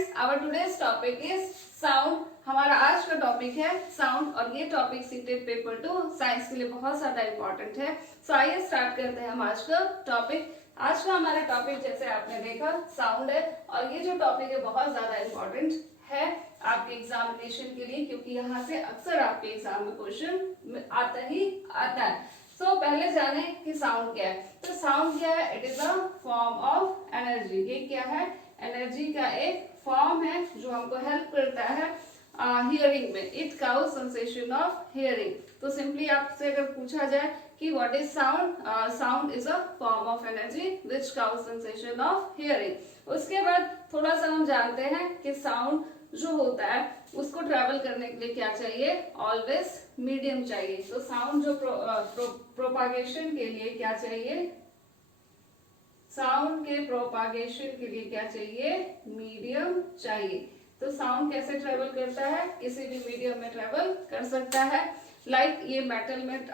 Friends, our today's topic is sound. हमारा आज का टॉपिक है साउंड और ये टॉपिक सीटेड पेपर 2 साइंस के लिए बहुत ज्यादा इंपॉर्टेंट है। सो आइए स्टार्ट करते हैं हम आज का टॉपिक। आज का हमारा टॉपिक जैसे आपने देखा साउंड है और ये जो टॉपिक है बहुत ज्यादा इंपॉर्टेंट है आपके एग्जामिनेशन के लिए, क्योंकि यहाँ से अक्सर आपके एग्जाम में क्वेश्चन आता ही आता है। सो पहले जाने कि साउंड क्या है। तो साउंड क्या है? It is a form of energy. ये क्या है? एनर्जी का एक फॉर्म है जो हमको हेल्प करता है हियरिंग में। It cause sensation of hearing. तो सिंपली आपसे अगर पूछा जाए कि what is sound, sound is a form of energy which cause sensation of hearing. उसके बाद थोड़ा सा हम जानते हैं कि साउंड जो होता है उसको ट्रेवल करने के लिए क्या चाहिए? ऑलवेज मीडियम चाहिए। तो साउंड जो प्रोपागेशन के लिए क्या चाहिए? साउंड के प्रोपागेशन के लिए क्या चाहिए? मीडियम चाहिए। तो साउंड कैसे ट्रेवल करता है? किसी भी मीडियम में ट्रेवल कर सकता है। लाइक ये मेटल में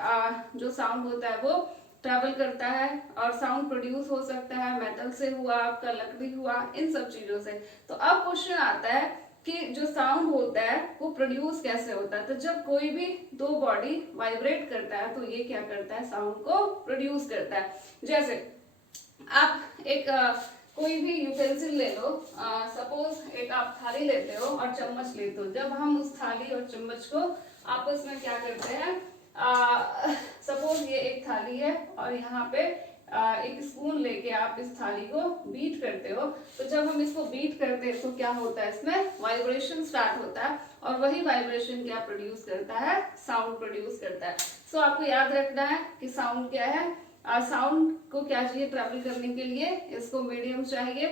जो साउंड होता है वो ट्रेवल करता है और साउंड प्रोड्यूस हो सकता है मेटल से हुआ, आपका लकड़ी हुआ, इन सब चीजों से। तो अब क्वेश्चन आता है कि जो साउंड होता है वो प्रोड्यूस कैसे होता है। तो जब कोई भी दो बॉडी वाइब्रेट करता है तो ये क्या करता है? साउंड को प्रोड्यूस करता है। जैसे आप एक कोई भी यूटेंसिल ले लो, सपोज एक आप थाली लेते हो और चम्मच लेते हो। जब हम उस थाली और चम्मच को आपस में क्या करते हैं, सपोज ये एक थाली है और यहाँ पे एक स्पून लेके आप इस थाली को बीट करते हो। तो जब हम इसको बीट करते हैं तो क्या होता है? इसमें वाइब्रेशन स्टार्ट होता है और वही वाइब्रेशन क्या प्रोड्यूस करता है? साउंड प्रोड्यूस करता है। सो आपको याद रखना है कि साउंड क्या है। साउंड को क्या चाहिए ट्रैवल करने के लिए? इसको मीडियम चाहिए।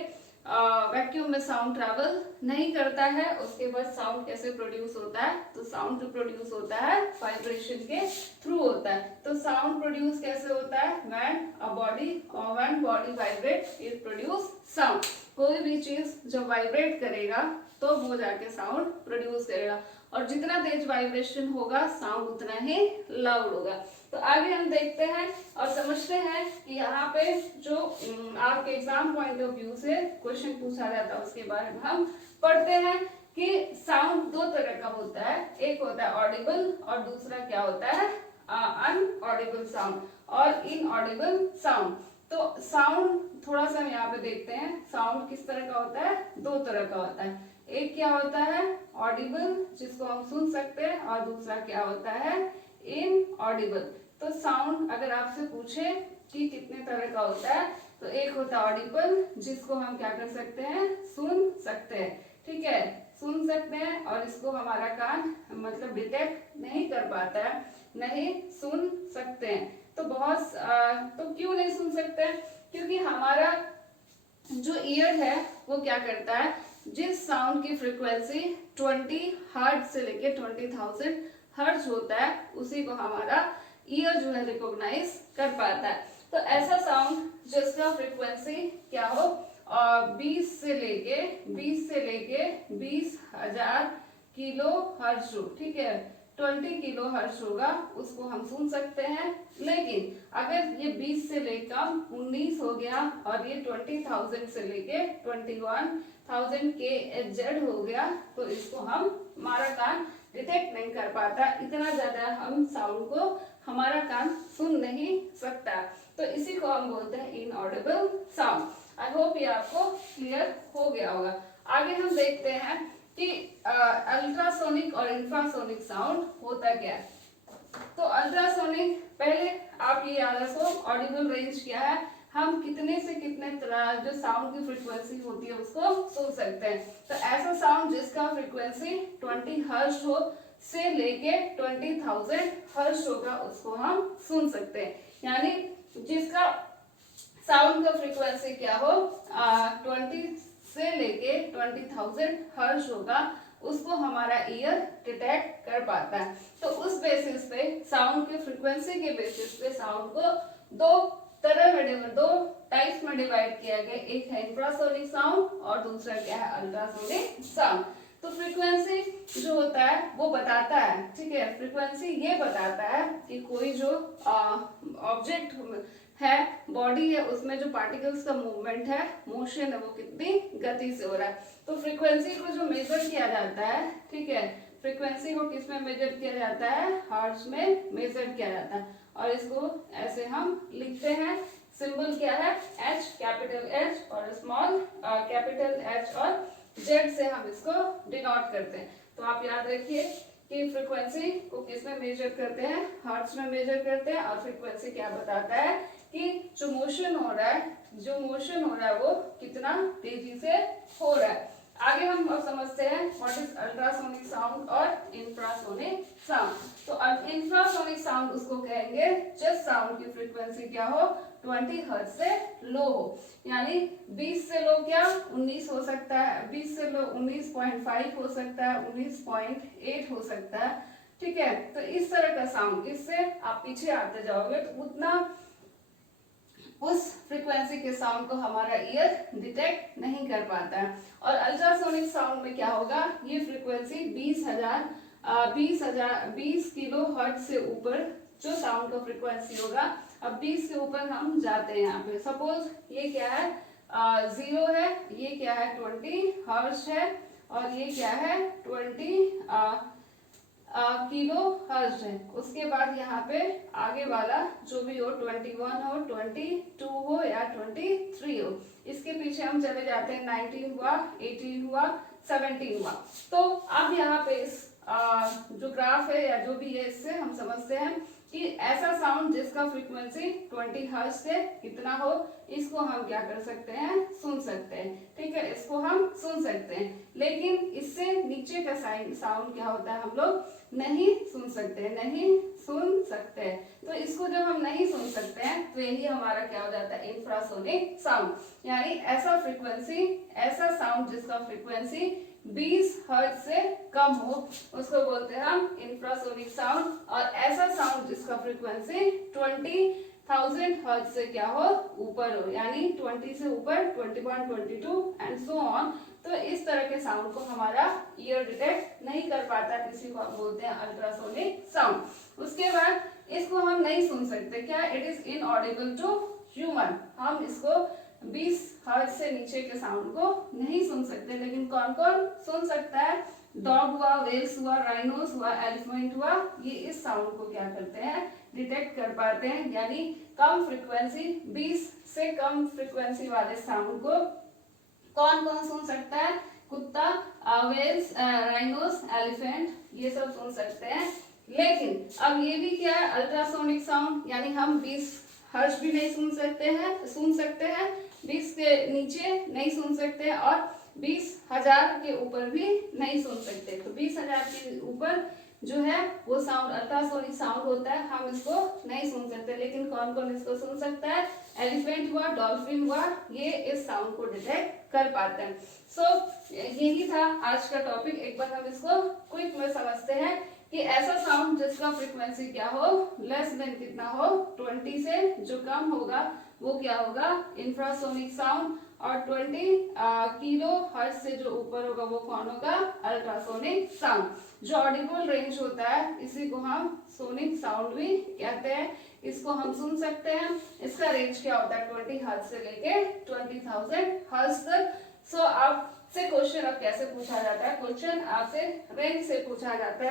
वैक्यूम में साउंड ट्रैवल नहीं करता है। उसके बाद साउंड कैसे प्रोड्यूस होता है? तो साउंड जो प्रोड्यूस होता है वाइब्रेशन के थ्रू होता है। तो साउंड प्रोड्यूस कैसे होता है? When body vibrate it produce sound. कोई भी चीज जब वाइब्रेट करेगा तो वो जाके साउंड प्रोड्यूस करेगा और जितना तेज वाइब्रेशन होगा साउंड उतना ही लाउड होगा। तो आगे हम देखते हैं और समझते हैं कि यहाँ पे जो आपके एग्जाम पॉइंट ऑफ व्यू से क्वेश्चन पूछा जाता है उसके बारे में हम पढ़ते हैं कि साउंड दो तरह का होता है। एक होता है ऑडिबल और दूसरा क्या होता है? अनऑडिबल साउंड और इनऑडिबल साउंड। तो साउंड थोड़ा सा हम यहाँ पे देखते हैं। साउंड किस तरह का होता है? दो तरह का होता है। एक क्या होता है? ऑडिबल, जिसको हम सुन सकते हैं, और दूसरा क्या होता है? इनऑडिबल। तो साउंड अगर आपसे पूछे कि कितने तरह का होता है तो एक होता है ऑडिबल, जिसको हम क्या कर सकते हैं? सुन सकते हैं। ठीक है, सुन सकते हैं और इसको हमारा कान मतलब डिटेक्ट नहीं कर पाता है, नहीं सुन सकते हैं। तो तो क्यों नहीं सुन सकते हैं? क्योंकि हमारा जो ईयर है वो क्या करता है? जिस साउंड की फ्रीक्वेंसी 20 हर्ट्ज से लेके 20,000 हर्ट्ज होता है उसी को हमारा ईयर जो है रिकॉग्नाइज कर पाता है। तो ऐसा साउंड जिसका फ्रीक्वेंसी क्या हो 20 से लेके 20,000 किलो हर्ट्ज हो, ठीक है, 20 किलो हर्ट्ज होगा, उसको हम सुन सकते हैं। लेकिन अगर ये 20 से लेकर 19 हो गया और ये 20,000 से लेके 21,000 के एजेड हो गया तो इसको हमारा कान डिटेक्ट नहीं कर पाता। इतना ज्यादा हम साउंड को हमारा कान सुन नहीं सकता। तो इसी को हम बोलते हैं इनऑडिबल साउंड। आई होप ये आपको क्लियर हो गया होगा। आगे हम देखते हैं कि अल्ट्रासोनिक और इंफ्रासोनिक साउंड होता क्या है। तो अल्ट्रासोनिक, पहले आप ये याद रखो ऑडिबल रेंज क्या है, हम कितने से कितने तरह जो साउंड की फ्रीक्वेंसी होती है उसको सुन सकते हैं। तो ऐसा साउंड जिसका फ्रीक्वेंसी 20 हर्ट्ज हो से लेके 20,000 हर्ट्ज होगा उसको हम सुन सकते हैं। यानी जिसका साउंड का फ्रीक्वेंसी क्या हो 20 से लेके 20,000 हर्ट्ज होगा उसको हमारा ईयर डिटेक्ट कर पाता है। तो उस बेसिस पे साउंड के फ्रीक्वेंसी के बेसिस पे साउंड को दो टाइप्स में डिवाइड किया गया। एक है इंफ्रासोनिक साउंड और दूसरा क्या है? Ultrasonic sound. तो फ्रीक्वेंसी जो होता है वो बताता है, ठीक है, फ्रीक्वेंसी ये बताता है कि कोई जो ऑब्जेक्ट है, बॉडी है, उसमें जो पार्टिकल्स का मूवमेंट है, मोशन है, वो कितनी गति से हो रहा है। तो फ्रीक्वेंसी को जो मेजर किया जाता है, ठीक है, फ्रीक्वेंसी को किस में मेजर किया जाता है, हर्ट्ज में मेजर किया जाता है। और इसको ऐसे हम लिखते हैं, सिंबल क्या है, एच, कैपिटल एच और स्मॉल कैपिटल एच, और जेड से हम इसको डिनोट करते हैं। तो आप याद रखिए कि फ्रीक्वेंसी को किस में मेजर करते हैं, हर्ट्ज में मेजर करते हैं। और फ्रीक्वेंसी क्या बताता है कि जो मोशन हो रहा है वो कितना तेजी से हो रहा है। आगे हम अब समझते हैं व्हाट इज अल्ट्रासोनिक साउंड और इंफ्रासोनिक साउंड। तो इंफ्रासोनिक साउंड उसको कहेंगे जब साउंड की फ्रीक्वेंसी क्या हो, 20 हर्ट्ज से लो हो, यानी 20 से लो क्या 19 हो सकता है, 20 से लो 19.5 हो सकता है, 19.8 हो सकता है, ठीक है। तो इस तरह का साउंड, इससे आप पीछे आते जाओगे तो उतना उस फ्रीक्वेंसी के साउंड को हमारा ईयर डिटेक्ट नहीं कर पाता है। और अल्ट्रासोनिक साउंड में क्या होगा, ये फ्रीक्वेंसी 20 किलो हर्ट्ज से ऊपर जो साउंड का फ्रीक्वेंसी होगा। अब 20 के ऊपर हम जाते हैं, यहाँ पे सपोज ये क्या है 0 है, ये क्या है 20 हर्ट्ज है, और ये क्या है 20 किलो हर्ट्ज है। उसके बाद यहाँ पे आगे वाला जो भी हो, 21 हो, 22 हो या 23 हो, इसके पीछे हम चले जाते हैं, 19 हुआ, 18 हुआ, 17 हुआ। तो अब यहाँ पे इस जो ग्राफ है या जो भी है, इससे हम समझते हैं कि ऐसा साउंड जिसका फ्रीक्वेंसी 20 हर्ट्ज से कितना हो, इसको हम क्या कर सकते हैं, सुन सकते हैं, ठीक है, इसको हम सुन सकते हैं। लेकिन इससे नीचे का साउंड क्या होता है, हम लोग नहीं सुन सकते। तो इसको जब हम नहीं सुन सकते हैं तो यही हमारा क्या हो जाता है, इंफ्रासोनिक साउंड, यानी ऐसा फ्रीक्वेंसी, ऐसा साउंड जिसका फ्रीक्वेंसी 20 हर्ट्ज से कम हो, उसको बोलते हैं हम इंफ्रासोनिक साउंड। और ऐसा साउंड जिसका फ्रीक्वेंसी 20,000 हर्ट्ज से क्या हो, ऊपर हो, यानी 20 से ऊपर 21, 22 एंड सो ऑन। तो इस तरह के साउंड को हमारा ईयर डिटेक्ट नहीं कर पाता, किसी को हम बोलते हैं अल्ट्रासोनिक साउंड। उसके बाद इसको हम नहीं सुन सकते, क्या, it is inaudible to human, हम इसको 20 हर्ट्ज से नीचे के साउंड को नहीं सुन सकते। लेकिन कौन कौन सुन सकता है, डॉग हुआ, वेल्स हुआ, राइनोस हुआ, एलिफेंट हुआ, ये इस साउंड को क्या करते हैं, डिटेक्ट कर पाते हैं। यानी कम फ्रीक्वेंसी, 20 से कम फ्रीक्वेंसी वाले साउंड को कौन कौन सुन सकता है, कुत्ता, वेल्स, राइनोस, एलिफेंट, ये सब सुन सकते हैं। लेकिन अब ये भी क्या है, अल्ट्रासोनिक साउंड, यानी हम 20 हर्ट्ज भी नहीं सुन सकते हैं, 20 के नीचे नहीं सुन सकते, और 20,000 के ऊपर भी नहीं सुन सकते। तो 20,000 के ऊपर जो है वो साउंड अल्ट्रासोनिक साउंड होता है, हम इसको नहीं सुन सकते। लेकिन कौन कौन इसको सुन सकता है, एलिफेंट हुआ, डॉल्फिन हुआ, ये इस साउंड को डिटेक्ट कर पाते हैं। सो यही था आज का टॉपिक। एक बार हम इसको क्विक में समझते हैं कि ऐसा साउंड जिसका फ्रीक्वेंसी क्या हो, लेस देन कितना हो, 20 से जो कम होगा वो क्या होगा, इंफ्रासोनिक साउंड, और 20 किलो हर्ट्ज से जो ऊपर होगा वो कौन होगा, अल्ट्रासोनिक साउंड। जो ऑडिबल रेंज होता है इसी को हम सोनिक साउंड भी कहते हैं, इसको हम सुन सकते हैं। इसका रेंज क्या होता है, 20 हर्ट्ज से लेके 20,000 हर्ट्ज तक। सो आपसे क्वेश्चन अब कैसे पूछा जाता है, क्वेश्चन आपसे रेंज से पूछा जाता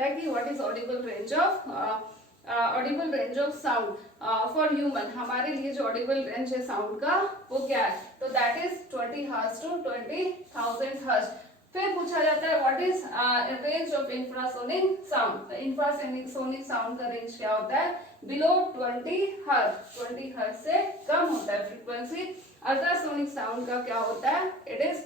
है कि what is Audible range of sound for human, हमारे लिए जो ऑडिबल रेंज है साउंड का वो क्या है, तो दैट इज 20 हर्ट्ज टू 20,000 हर्ट्ज। फिर पूछा जाता है what is range of infrasonic sound, infrasonic sound का रेंज क्या होता है, बिलो 20 हर्ट्ज से कम होता है फ्रीक्वेंसी। अल्ट्रासोनिक साउंड का क्या होता है, इट इज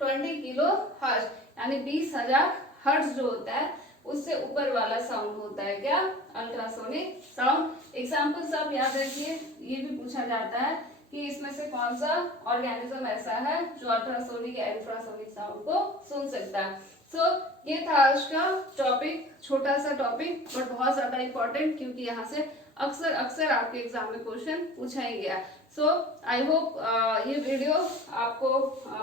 20 किलो हर्ट्ज, यानी 20,000 हर्ट्ज जो होता है उससे ऊपर वाला साउंड होता है क्या, अल्ट्रासोनिक साउंड। एग्जाम्पल सब याद रखिए। ये भी पूछा जाता है कि इसमें से कौन सा ऑर्गेनिज्म ऐसा है जो अल्ट्रासोनिक या इंफ्रासोनिक साउंड को सुन सकता है। सो ये था आज का टॉपिक, छोटा सा टॉपिक बट बहुत ज्यादा इंपॉर्टेंट, क्योंकि यहाँ से अक्सर अक्सर आपके एग्जाम में क्वेश्चन पूछा ही गया। सो आई होप ये वीडियो आपको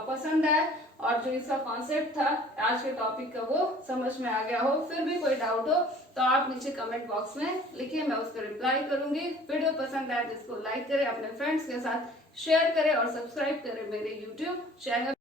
पसंद आए और जो इसका कॉन्सेप्ट था आज के टॉपिक का वो समझ में आ गया हो। फिर भी कोई डाउट हो तो आप नीचे कमेंट बॉक्स में लिखिए, मैं उसको रिप्लाई करूंगी। वीडियो पसंद आए तो इसको लाइक करें, अपने फ्रेंड्स के साथ शेयर करें और सब्सक्राइब करें मेरे यूट्यूब चैनल।